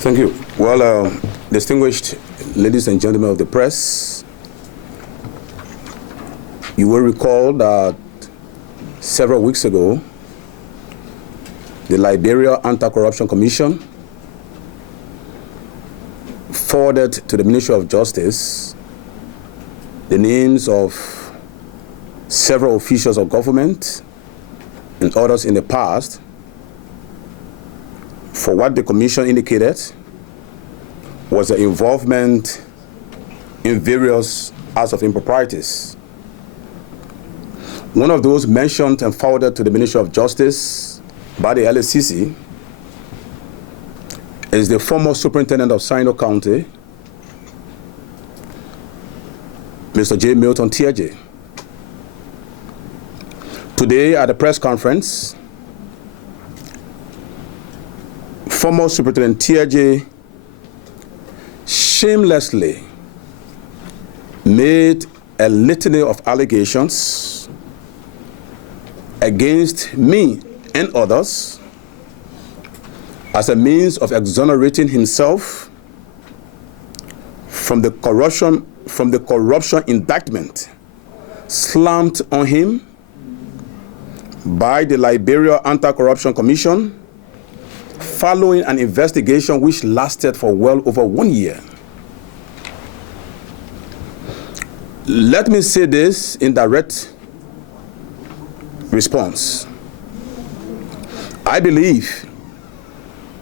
Thank you. Well, distinguished ladies and gentlemen of the press, you will recall that several weeks ago, the Liberia Anti-Corruption Commission forwarded to the Ministry of Justice the names of several officials of government and others in the past for what the commission indicated was the involvement in various acts of improprieties. One of those mentioned and forwarded to the Ministry of Justice by the LACC is the former superintendent of Sinoe County, Mr. J. Milton Teahjay. Today at the press conference, former Superintendent Teahjay shamelessly made a litany of allegations against me and others as a means of exonerating himself from the corruption indictment slammed on him by the Liberia Anti-Corruption Commission following an investigation which lasted for well over 1 year. Let me say this in direct response. I believe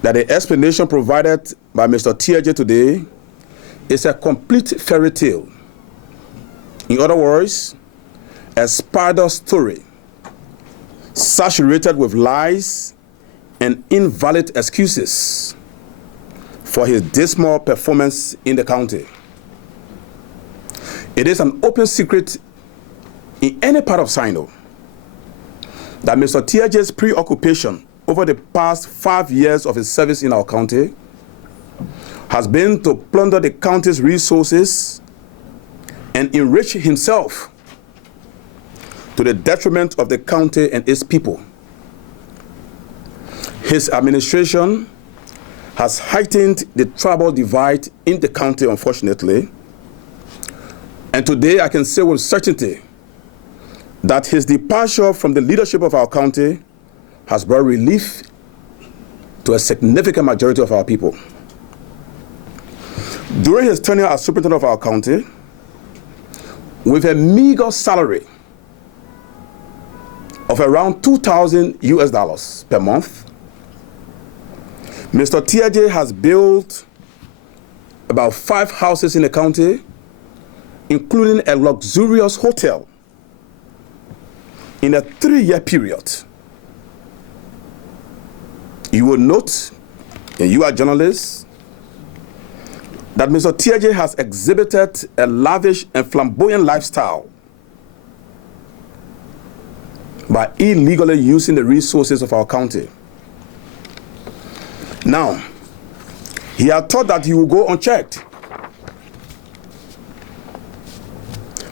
that the explanation provided by Mr. Teahjay today is a complete fairy tale. In other words, a spider story saturated with lies and invalid excuses for his dismal performance in the county. It is an open secret in any part of Sinoe that Mr. Teahjay's preoccupation over the past 5 years of his service in our county has been to plunder the county's resources and enrich himself to the detriment of the county and its people. His administration has heightened the tribal divide in the county, unfortunately. And today I can say with certainty that his departure from the leadership of our county has brought relief to a significant majority of our people. During his tenure as superintendent of our county, with a meager salary of around $2,000 per month, Mr. Teahjay has built about 5 houses in the county, including a luxurious hotel, in a 3-year period. You will note, and you are journalists, that Mr. Teahjay has exhibited a lavish and flamboyant lifestyle by illegally using the resources of our county. Now, he had thought that he would go unchecked.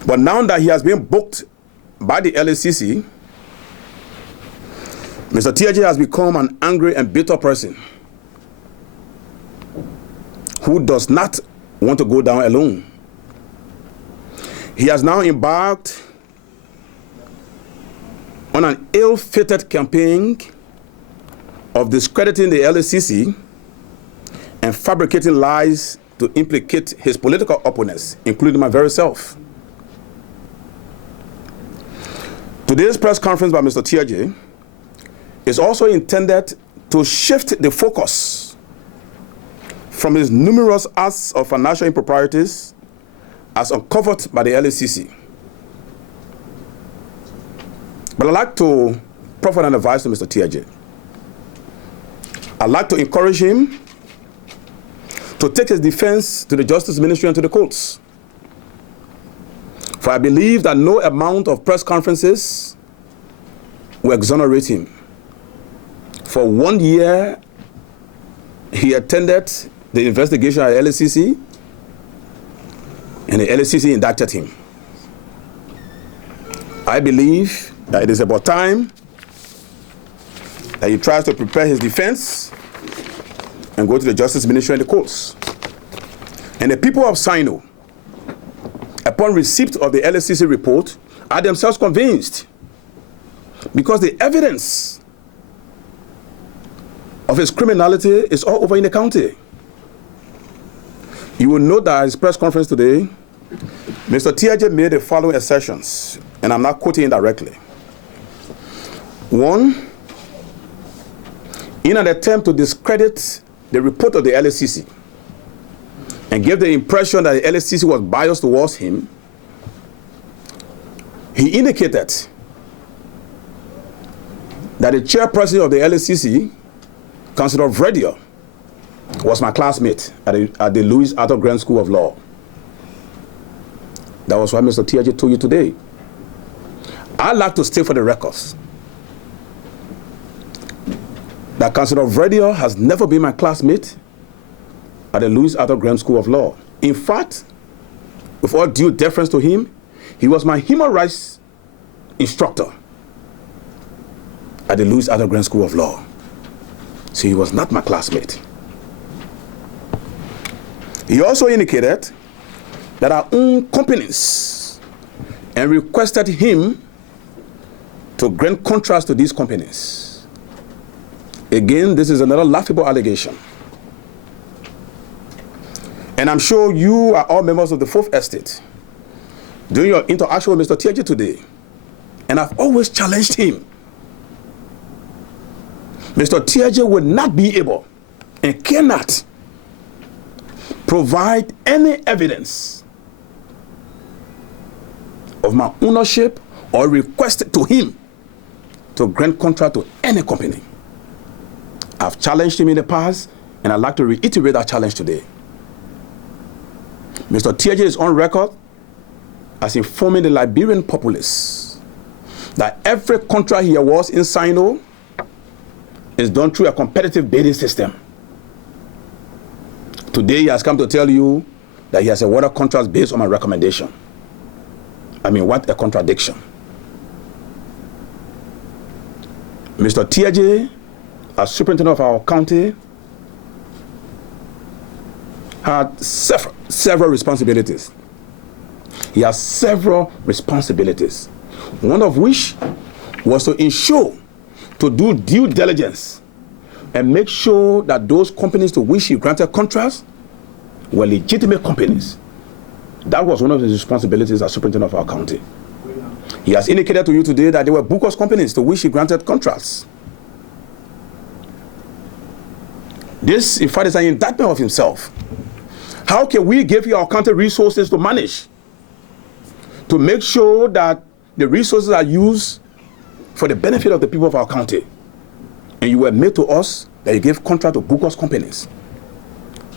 But now that he has been booked by the LACC, Mr. Teahjay has become an angry and bitter person who does not want to go down alone. He has now embarked on an ill-fated campaign of discrediting the LACC and fabricating lies to implicate his political opponents, including my very self. Today's press conference by Mr. Teahjay is also intended to shift the focus from his numerous acts of financial improprieties as uncovered by the LACC. But I'd like to proffer an advice to Mr. Teahjay. I'd like to encourage him to take his defense to the Justice Ministry and to the courts. For I believe that no amount of press conferences will exonerate him. For 1 year, he attended the investigation at LACC, and the LACC indicted him. I believe that it is about time that he tries to prepare his defense and go to the Justice Ministry and the courts. And the people of Sinoe, upon receipt of the LACC report, are themselves convinced, because the evidence of his criminality is all over in the county. You will note that at his press conference today, Mr. Teahjay made the following assertions, and I'm not quoting directly. One, in an attempt to discredit the report of the LACC and give the impression that the LACC was biased towards him, he indicated that the chairperson of the LACC, Councillor Vredio, was my classmate at the Louis Arthur Grant School of Law. That was what Mr. Teahjay told you today. I'd like to state for the records that Councillor Vredio has never been my classmate at the Louis Arthur Grant School of Law. In fact, with all due deference to him, he was my human rights instructor at the Louis Arthur Grant School of Law. So he was not my classmate. He also indicated that I own companies and requested him to grant contracts to these companies. Again, this is another laughable allegation. And I'm sure you are all members of the Fourth Estate during your interaction with Mr. Teahjay today. And I've always challenged him. Mr. Teahjay will not be able and cannot provide any evidence of my ownership or request to him to grant contract to any company. I've challenged him in the past, and I'd like to reiterate that challenge today. Mr. Teahjay is on record as informing the Liberian populace that every contract he awards in Sinoe is done through a competitive bidding system. Today he has come to tell you that he has a water contract based on my recommendation. I mean, what a contradiction. Mr. Teahjay, as superintendent of our county, had several responsibilities. He has several responsibilities, one of which was to ensure, to do due diligence and make sure that those companies to which he granted contracts were legitimate companies. That was one of his responsibilities as superintendent of our county. He has indicated to you today that there were bogus companies to which he granted contracts. This, in fact, is an indictment of himself. How can we give our county resources to manage, to make sure that the resources are used for the benefit of the people of our county? And you were made to us that you gave contract to bogus companies.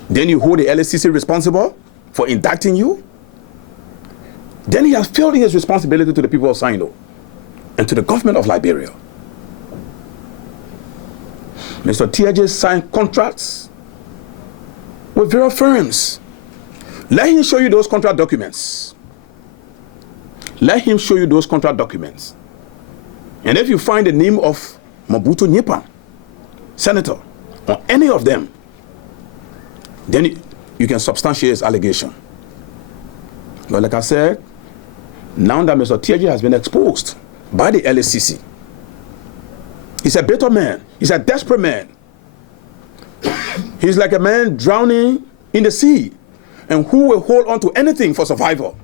Then you hold the LACC responsible for indicting you. Then he has failed in his responsibility to the people of Sinoe and to the government of Liberia. Mr. Teahjay signed contracts with various firms. Let him show you those contract documents. Let him show you those contract documents. And if you find the name of Mubutu Nyepan, Senator, on any of them, then you can substantiate his allegation. But like I said, now that Mr. Teahjay has been exposed by the LACC, he's a bitter man. He's a desperate man. He's like a man drowning in the sea, and who will hold on to anything for survival.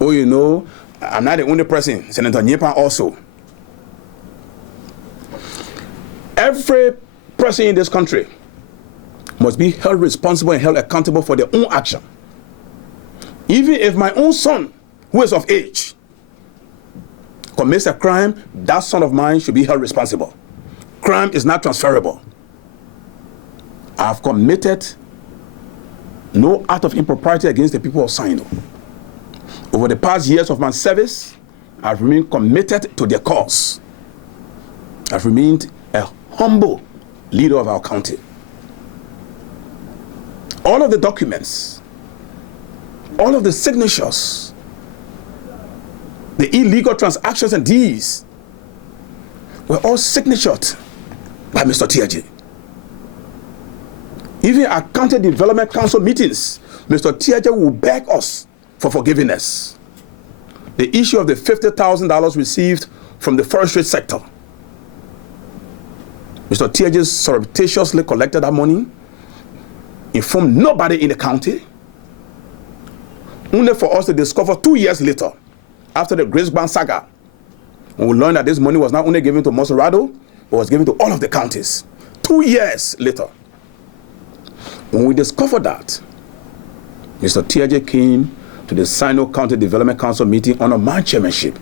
Oh, you know, I'm not the only person. Senator Nyepan also. Every person in this country must be held responsible and held accountable for their own action. Even if my own son, who is of age, commits a crime, that son of mine should be held responsible. Crime is not transferable. I have committed no act of impropriety against the people of Sinoe. Over the past years of my service, I've remained committed to their cause. I've remained a humble leader of our county. All of the documents, all of the signatures, the illegal transactions and deeds were all signatured by Mr. Teahjay. Even at County Development Council meetings, Mr. Teahjay will beg us for forgiveness. The issue of the $50,000 received from the forestry sector. Mr. Teahjay surreptitiously collected that money, informed nobody in the county, only for us to discover 2 years later, after the Grace Bank saga, when we learned that this money was not only given to Moserado, but was given to all of the counties. 2 years later, when we discovered that, Mr. Teahjay came to the Sinoe County Development Council meeting under my chairmanship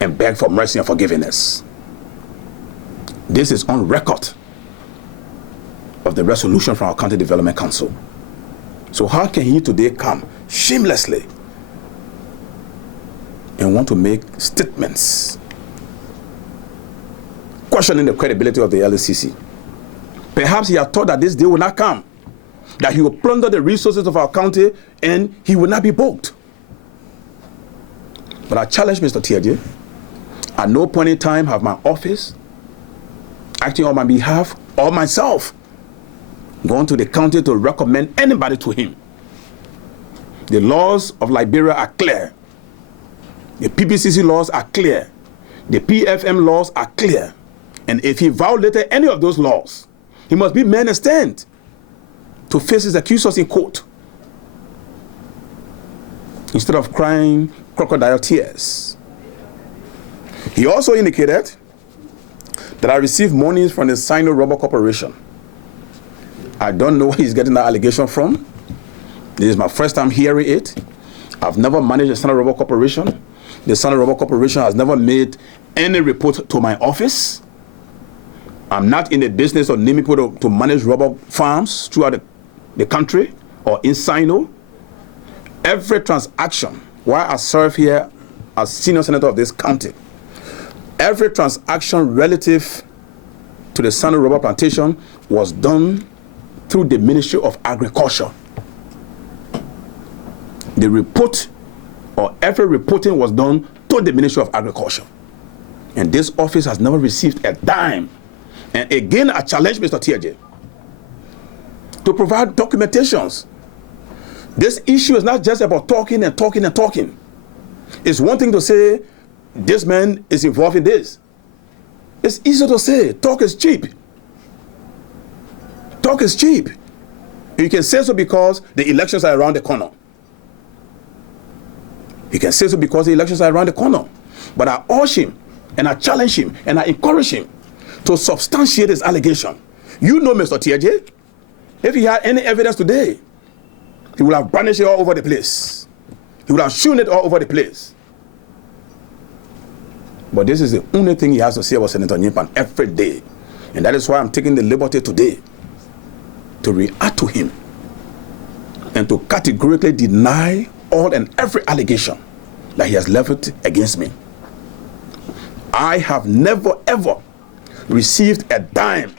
and begged for mercy and forgiveness. This is on record of the resolution from our County Development Council. So how can he today come shamelessly and want to make statements questioning the credibility of the LACC? Perhaps he had thought that this day will not come, that he will plunder the resources of our county and he will not be booked. But I challenge Mr. Teahjay. At no point in time have my office, acting on my behalf, or myself, gone to the county to recommend anybody to him. The laws of Liberia are clear. The PPCC laws are clear. The PFM laws are clear. And if he violated any of those laws, he must be man and stand to face his accusers in court, instead of crying crocodile tears. He also indicated that I received monies from the Sinoe Rubber Corporation. I don't know where he's getting that allegation from. This is my first time hearing it. I've never managed the Sinoe Rubber Corporation. The Sinoe Rubber Corporation has never made any report to my office. I'm not in the business of naming people to manage rubber farms throughout the country or in Sinoe. Every transaction, while I serve here as senior senator of this county, every transaction relative to the Sinoe rubber plantation was done through the Ministry of Agriculture. The report, or every reporting, was done to the Ministry of Agriculture. And this office has never received a dime. And again, I challenge Mr. Teahjay to provide documentations. This issue is not just about talking and talking and talking. It's one thing to say, this man is involved in this. It's easy to say, talk is cheap. Talk is cheap. You can say so because the elections are around the corner. You can say so because the elections are around the corner. But I urge him, and I challenge him, and I encourage him to substantiate his allegation. You know Mr. Teahjay. If he had any evidence today, he would have brandished it all over the place. He would have shown it all over the place. But this is the only thing he has to say about Senator Nyepan every day. And that is why I'm taking the liberty today to react to him and to categorically deny all and every allegation that he has leveled against me. I have never ever received a dime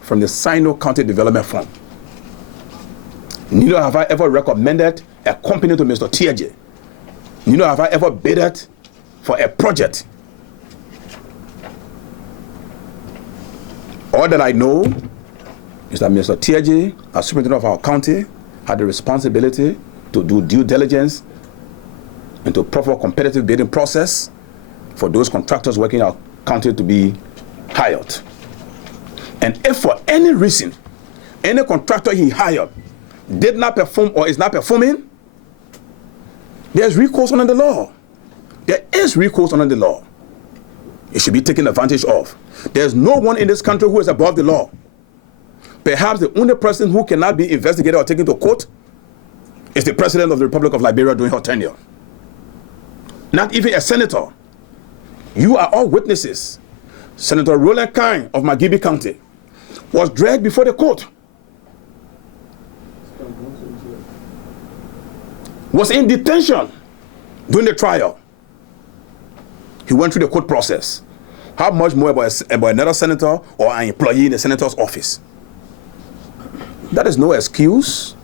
from the Sinoe County Development Fund. Neither have I ever recommended a company to Mr. Teahjay. Neither have I ever bidded for a project. All that I know is that Mr. Teahjay, as superintendent of our county, had the responsibility to do due diligence and to proper competitive bidding process for those contractors working in our county to be hired. And if for any reason any contractor he hired did not perform or is not performing, there's recourse under the law. There is recourse under the law. It should be taken advantage of. There's no one in this country who is above the law. Perhaps the only person who cannot be investigated or taken to court is the President of the Republic of Liberia during her tenure. Not even a senator. You are all witnesses. Senator Roland Kine of Magibi County was dragged before the court. Was in detention during the trial. He went through the court process. How much more about another senator or an employee in the senator's office? That is no excuse.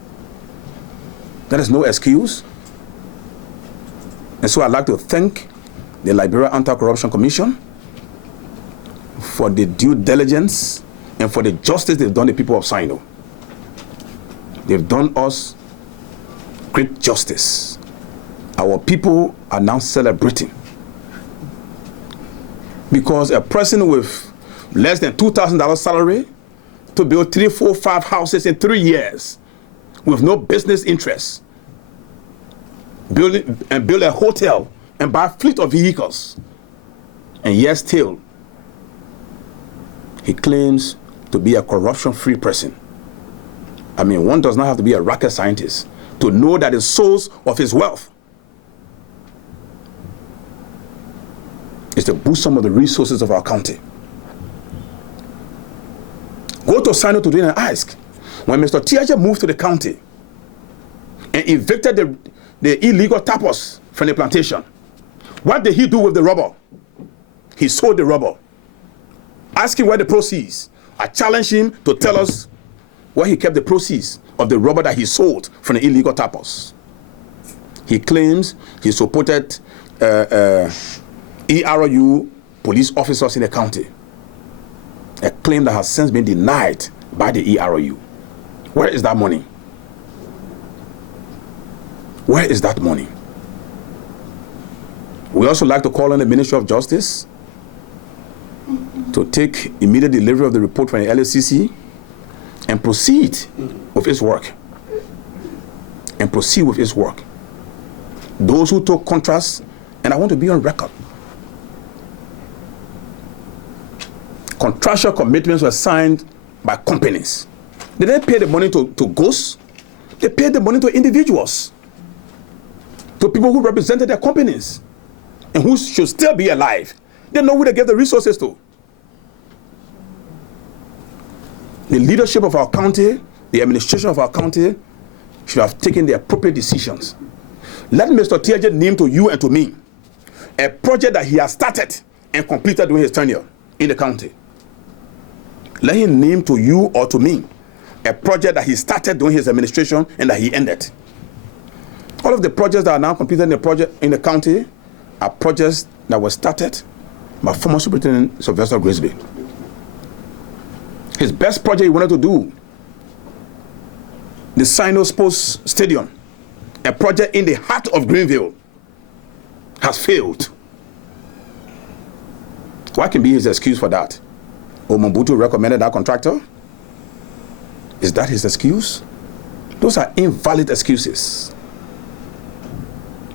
That is no excuse. And so I'd like to thank the Liberia Anti-Corruption Commission for the due diligence and for the justice they've done the people of Sinoe. They've done us great justice. Our people are now celebrating. Because a person with less than $2,000 salary to build 3, 4, 5 houses in 3 years with no business interest, build a hotel and buy a fleet of vehicles, and yet still he claims to be a corruption-free person. I mean, one does not have to be a rocket scientist to know that the source of his wealth is to boost some of the resources of our county. Go to Sinoe today and ask, when Mr. Teahjay moved to the county and evicted the illegal tappers from the plantation, what did he do with the rubber? He sold the rubber. Ask him where the proceeds. I challenge him to tell us where he kept the proceeds of the rubber that he sold from the illegal tappers. He claims he supported ERU police officers in the county. A claim that has since been denied by the ERU. Where is that money? Where is that money? We also like to call on the Ministry of Justice to take immediate delivery of the report from the LACC and proceed with its work. And proceed with its work. Those who took contracts, and I want to be on record, contractual commitments were signed by companies. They didn't pay the money to ghosts. They paid the money to individuals, to people who represented their companies and who should still be alive. They know who they gave the resources to. The leadership of our county, the administration of our county, should have taken the appropriate decisions. Let Mr. Teahjay name to you and to me a project that he has started and completed during his tenure in the county. Let him name to you or to me a project that he started during his administration and that he ended. All of the projects that are now completed in the county are projects that were started by former Superintendent Sylvester Grisby. His best project he wanted to do, the Sinoe Sports Stadium, a project in the heart of Greenville, has failed. What can be his excuse for that? Mubutu recommended that contractor? Is that his excuse? Those are invalid excuses.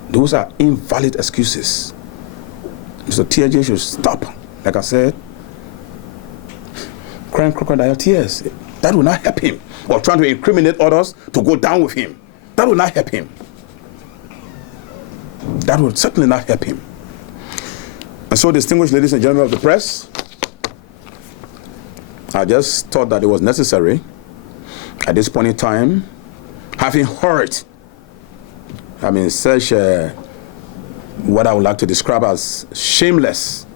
Those are invalid excuses. Mr. Teahjay should stop, like I said, crying crocodile tears. That will not help him. Or trying to incriminate others to go down with him. That will not help him. That will certainly not help him. And so, distinguished ladies and gentlemen of the press, I just thought that it was necessary at this point in time, having heard, such what I would like to describe as shameless,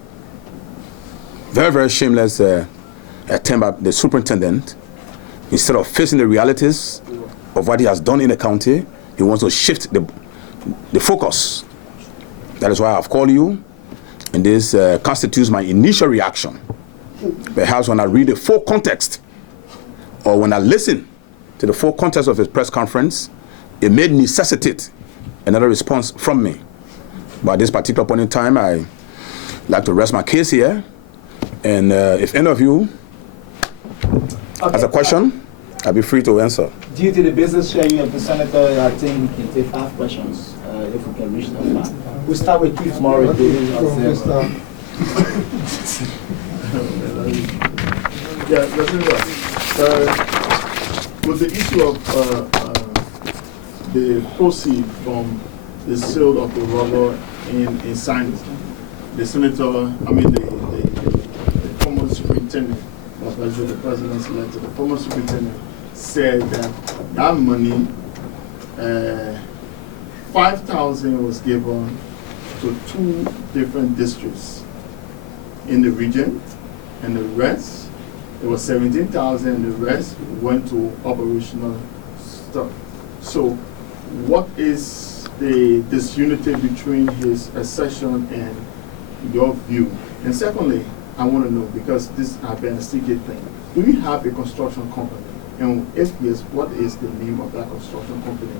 very, very shameless attempt by the superintendent. Instead of facing the realities of what he has done in the county, he wants to shift the focus. That is why I've called you, and this constitutes my initial reaction. Perhaps when I read the full context, or when I listen to the full context of his press conference, it may necessitate another response from me. But at this particular point in time, I like to rest my case here. And if any of you has a question, I'll be free to answer. Due to the business sharing of the senator, I think we can take 5 questions if we can reach that 5. We'll start with Keith Morris. Yeah, with the issue of the proceed from the sale of the rubber in Sinoe, the senator, the former superintendent, the president's letter, the former superintendent said that money, 5,000 was given to 2 different districts in the region, and the rest, it was 17,000, and the rest went to operational stuff. So, what is the disunity between his assertion and your view? And secondly, I want to know, because this has been a secret thing, do you have a construction company And if yes, what is the name of that construction company?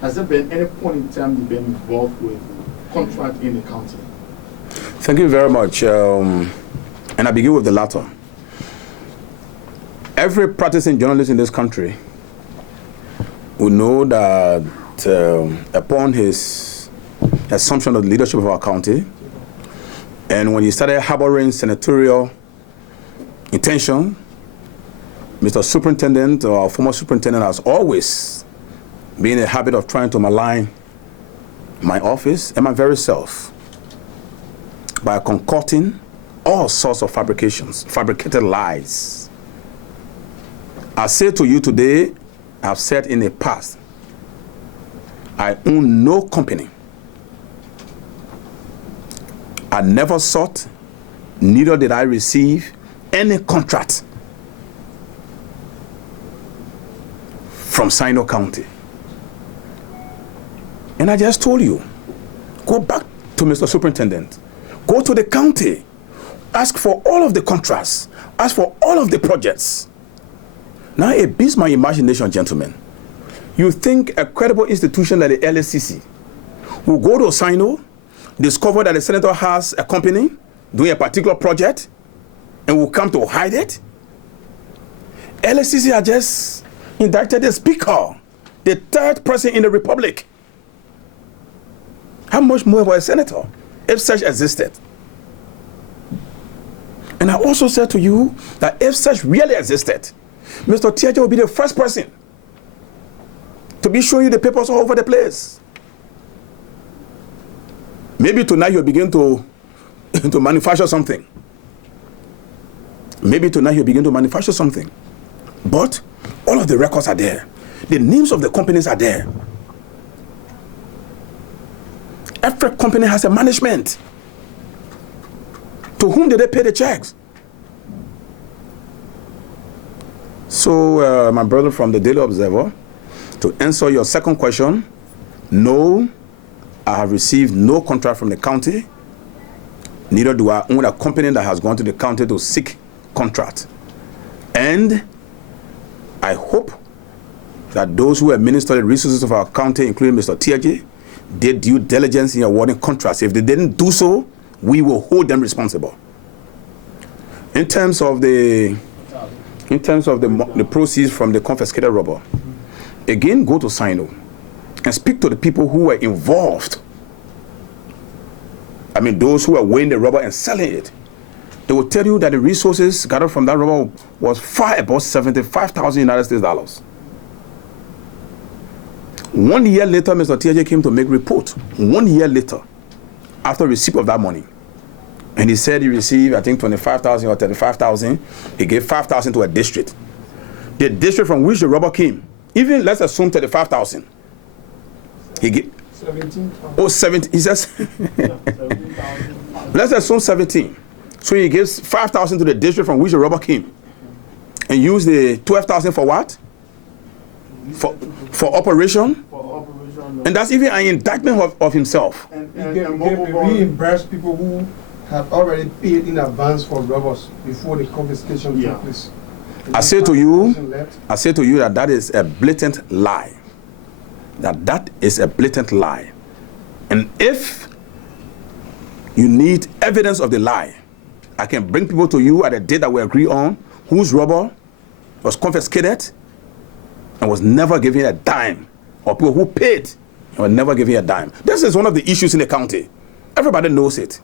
Has there been any point in time you've been involved with contract in the county? Thank you very much. And I begin with the latter. Every practicing journalist in this country will know that upon his assumption of the leadership of our county, and when he started harboring senatorial intention, Mr. Superintendent, or our former superintendent, has always been in the habit of trying to malign my office and my very self by concocting all sorts of fabricated lies. I say to you today, I've said in the past, I own no company. I never sought, neither did I receive any contract from Sinoe County. And I just told you, go back to Mr. Superintendent, go to the county, ask for all of the contracts, ask for all of the projects. Now it beats my imagination, gentlemen. You think a credible institution like the LACC will go to Sinoe, discover that the senator has a company doing a particular project, and will come to hide it? LACC are just indicted the speaker, the third person in the republic. How much more about a senator, if such existed? And I also said to you that if such really existed, Mr. Teahjay will be the first person to be showing you the papers all over the place. Maybe tonight you'll begin to manufacture something. Maybe tonight you'll begin to manufacture something. But all of the records are there. The names of the companies are there. Every company has a management. To whom did they pay the checks? So, my brother from the Daily Observer, to answer your second question, no, I have received no contract from the county. Neither do I own a company that has gone to the county to seek contract. And I hope that those who administer the resources of our county, including Mr. Teahjay, did due diligence in awarding contracts. If they didn't do so, we will hold them responsible. In terms of the proceeds from the confiscated rubber, again, go to Sinoe and speak to the people who were involved. I mean, those who are weighing the rubber and selling it. They will tell you that the resources gathered from that rubber was far above 75,000 United States dollars. 1 year later, Mr. Teahjay came to make report. 1 year later, after receipt of that money. And he said he received, I think, 25,000 or 35,000. He gave 5,000 to a district. The district from which the rubber came, even let's assume 35,000. He gave 17,000. Oh, 17. He says, let's assume 17. So he gives 5,000 to the district from which the rubber came, and use the 12,000 for what? For operation. And that's even an indictment of himself. And reimburse people who have already paid in advance for robbers before the confiscation took place. I say to you that that is a blatant lie. That is a blatant lie. And if you need evidence of the lie, I can bring people to you at a date that we agree on whose rubber was confiscated and was never given a dime, or people who paid and were never given a dime. This is one of the issues in the county. Everybody knows it.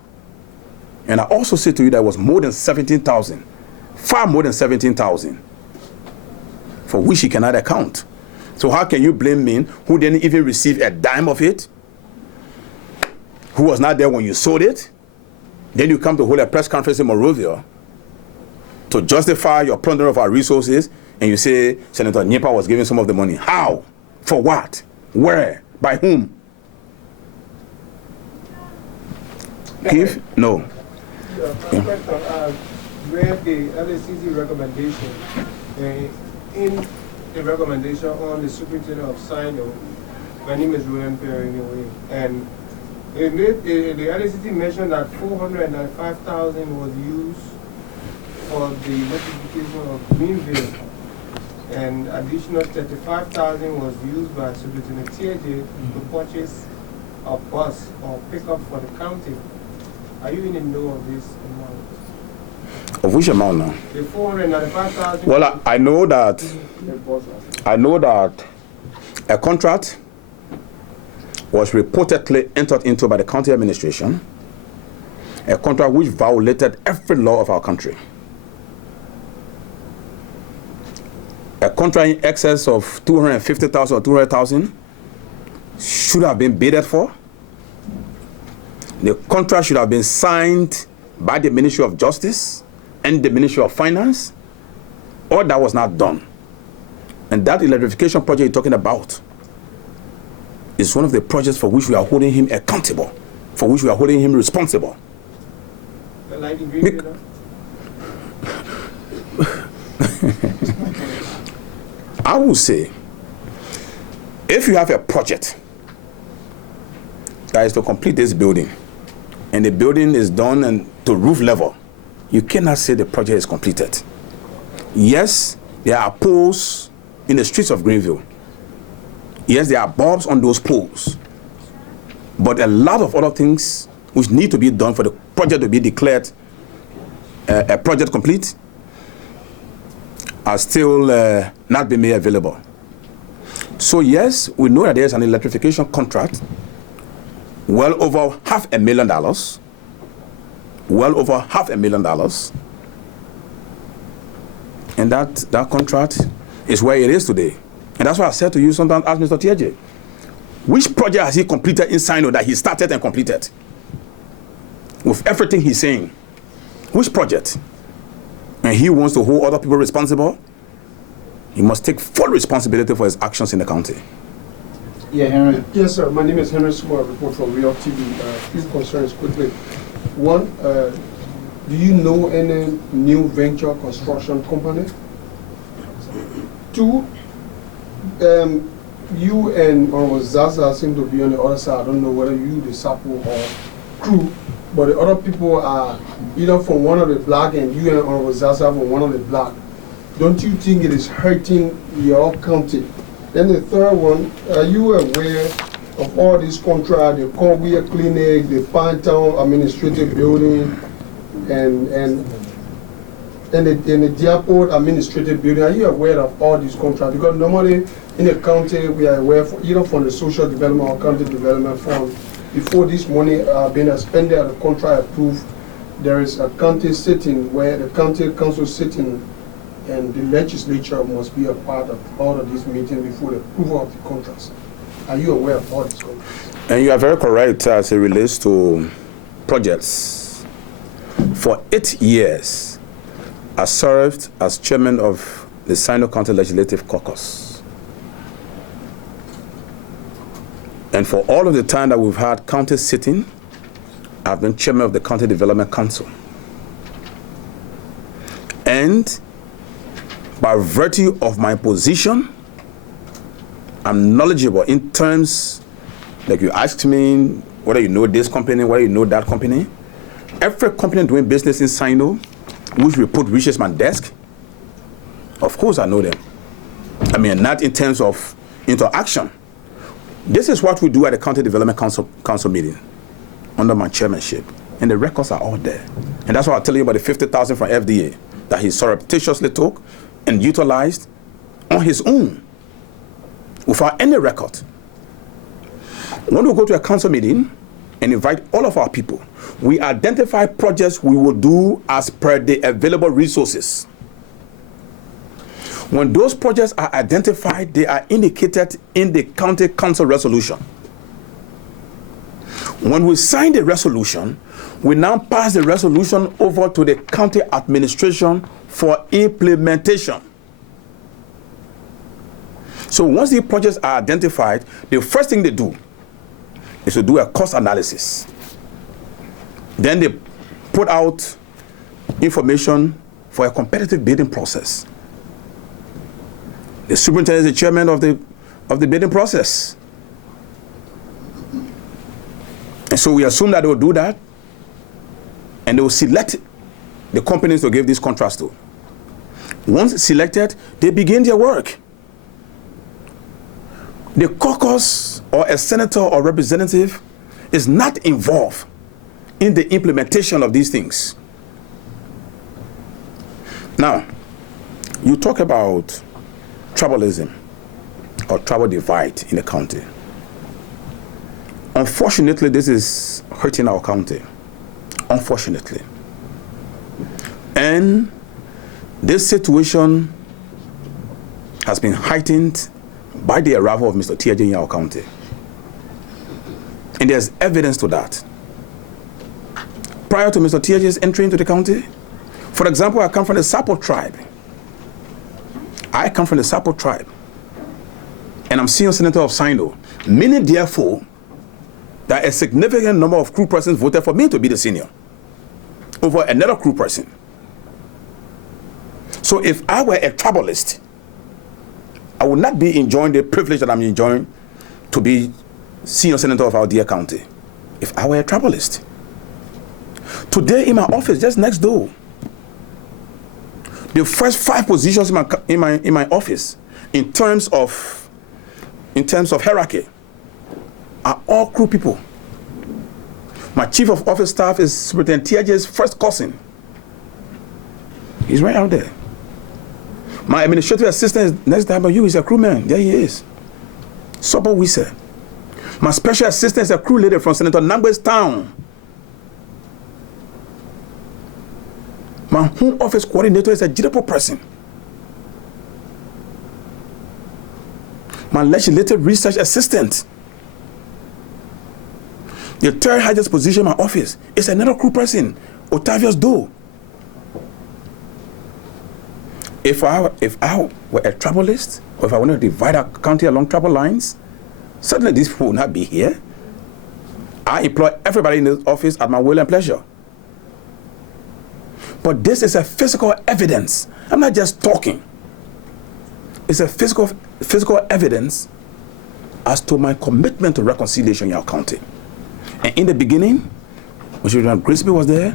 And I also say to you that it was more than 17,000, far more than 17,000, for which he cannot account. So how can you blame me, who didn't even receive a dime of it, who was not there when you sold it? Then you come to hold a press conference in Monrovia to justify your plundering of our resources, and you say Senator Nyepan was giving some of the money. How? For what? Where? By whom? Give? No. Read the LACC recommendation, in the recommendation on the superintendent of Sinoe, my name is Nyenpan anyway, and the LACC mentioned that 495,000 was used for the electrification of Greenville. and additional 35,000 was used by Superintendent Teahjay to purchase a bus or pickup for the county. Are you in the know of this amount? Of which amount now? The 495,000. Well, I know that a contract was reportedly entered into by the county administration, a contract which violated every law of our country. A contract in excess of 250,000 or 200,000 should have been bidded for. The contract should have been signed by the Ministry of Justice and the Ministry of Finance. All that was not done. And that electrification project you're talking about is one of the projects for which we are holding him accountable, for which we are holding him responsible. Like the green bill? I would say, if you have a project that is to complete this building, and the building is done and to roof level, you cannot say the project is completed. Yes, there are poles in the streets of Greenville. Yes, there are bulbs on those poles. But a lot of other things which need to be done for the project to be declared a project complete are still not being made available. So yes, we know that there's an electrification contract well over $500,000, well over $500,000, and that contract is where it is today. And that's why I said to you sometimes, ask Mr. Teahjay, which project has he completed in Sinoe that he started and completed? With everything he's saying, which project? And he wants to hold other people responsible. He must take full responsibility for his actions in the county. Yeah, Henry. Yes, sir. My name is Henry Smoore, I report from Real TV. Few concerns quickly. One, do you know any new venture construction company? Two, you and Honorable Zaza seem to be on the other side. I don't know whether you, the Sapo or crew, but the other people are either from one of the block and you and Honorable Zaza from one of the block. Don't you think it is hurting your county? Then the third one, are you aware of all these contracts, the Conway Clinic, the Pine Town Administrative Building, and the Dearport Administrative Building? Are you aware of all these contracts? Because normally in the county, we are aware either from the Social Development or County Development Fund. Before this money being expended and the contract approved, there is a county sitting where the county council sitting and the legislature must be a part of all of these meetings before the approval of the contracts. Are you aware of all these contracts? And you are very correct as it relates to projects. For 8 years, I served as chairman of the Sinoe County Legislative Caucus. And for all of the time that we've had county sitting, I've been chairman of the County Development Council. And by virtue of my position, I'm knowledgeable in terms, like you asked me, whether you know this company, whether you know that company. Every company doing business in Sinoe, which report reaches my desk, of course I know them. I mean, not in terms of interaction. This is what we do at the County Development Council meeting under my chairmanship. And the records are all there. And that's why I'll tell you about the 50,000 from FDA that he surreptitiously took and utilized on his own without any record. When we go to a council meeting and invite all of our people, we identify projects we will do as per the available resources. When those projects are identified, they are indicated in the county council resolution. When we sign the resolution, we now pass the resolution over to the county administration for implementation. So once the projects are identified, the first thing they do is to do a cost analysis. Then they put out information for a competitive bidding process. The superintendent is the chairman of the bidding process. And so we assume that they will do that, and they will select the companies to give these contracts to. Once selected, they begin their work. The caucus or a senator or representative is not involved in the implementation of these things. Now, you talk about tribalism or tribal divide in the county. Unfortunately, this is hurting our county. Unfortunately. And this situation has been heightened by the arrival of Mr. Teahjay in our county. And there's evidence to that. Prior to Mr. Teahjay's entry into the county, for example, I come from the Sapo tribe. And I'm senior senator of Sinoe, meaning therefore that a significant number of crew persons voted for me to be the senior over another crew person. So if I were a tribalist, I would not be enjoying the privilege that I'm enjoying to be senior senator of our dear county. If I were a tribalist. Today in my office, just next door, the first 5 positions in my office, in terms of hierarchy, are all crew people. My chief of office staff is Superintendent Teahjay's first cousin. He's right out there. My administrative assistant is next time, but you is a crewman. There he is. Sobo Wise. My special assistant is a crew leader from Senator Nyepan's town. My home office coordinator is a Jidapo person. My legislative research assistant, the third highest position in my office, is another crew person, Otavius Doe. If I were a tribalist, or if I wanted to divide our county along tribal lines, certainly these people would not be here. I employ everybody in the office at my will and pleasure. But this is a physical evidence. I'm not just talking. It's a physical evidence as to my commitment to reconciliation in our county. And in the beginning, when Superintendent Grisby was there,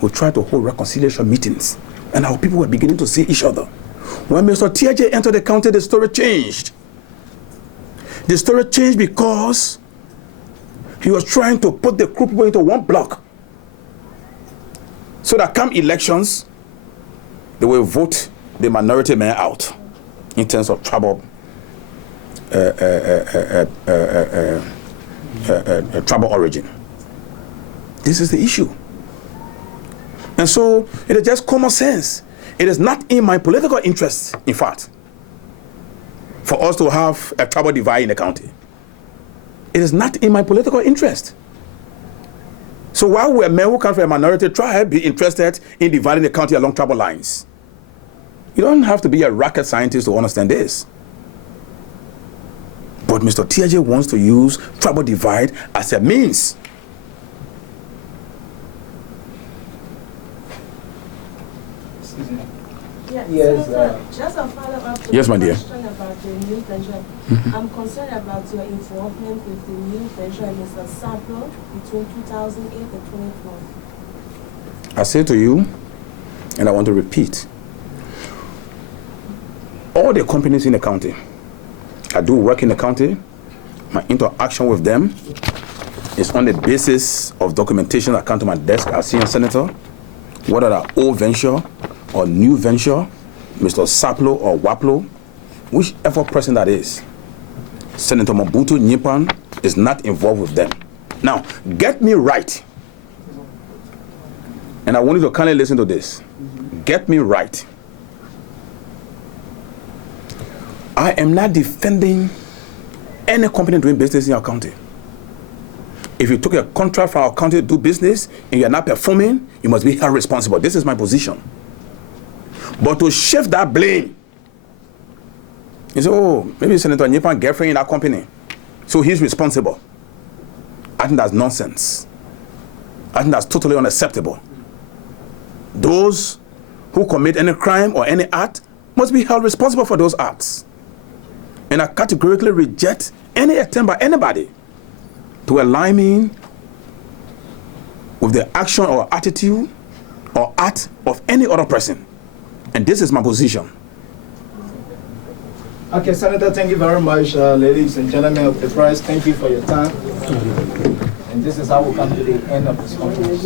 we tried to hold reconciliation meetings. And our people were beginning to see each other. When Mr. Teahjay entered the county, the story changed. The story changed because he was trying to put the crew people into one block, so that come elections, they will vote the minority man out in terms of tribal origin. This is the issue. And so it is just common sense. It is not in my political interest, in fact, for us to have a tribal divide in the county. It is not in my political interest. So why would a man who comes from a minority tribe be interested in dividing the county along tribal lines? You don't have to be a rocket scientist to understand this. But Mr. Teahjay wants to use tribal divide as a means. Yes, just a follow-up to yes, the my dear. question about the new venture. I'm concerned about your involvement with the new venture and Mr. Saplo between 2008 and 2012. I say to you, and I want to repeat, all the companies in the county, I do work in the county, my interaction with them is on the basis of documentation that come to my desk as senior senator, whether that old venture or new venture, Mr. Saplo or Waplo, whichever person that is, Senator Mubutu Nyepan is not involved with them. Now, get me right. And I want you to kindly listen to this. Get me right. I am not defending any company doing business in our county. If you took a contract from our county to do business and you are not performing, you must be held responsible. This is my position. But to shift that blame, you say, oh, maybe Senator Nyepan girlfriend in that company, so he's responsible. I think that's nonsense. I think that's totally unacceptable. Those who commit any crime or any act must be held responsible for those acts. And I categorically reject any attempt by anybody to align me with the action or attitude or act of any other person. And this is my position. Okay, Senator, thank you very much. Ladies and gentlemen of the press, thank you for your time. And this is how we come to the end of this conference.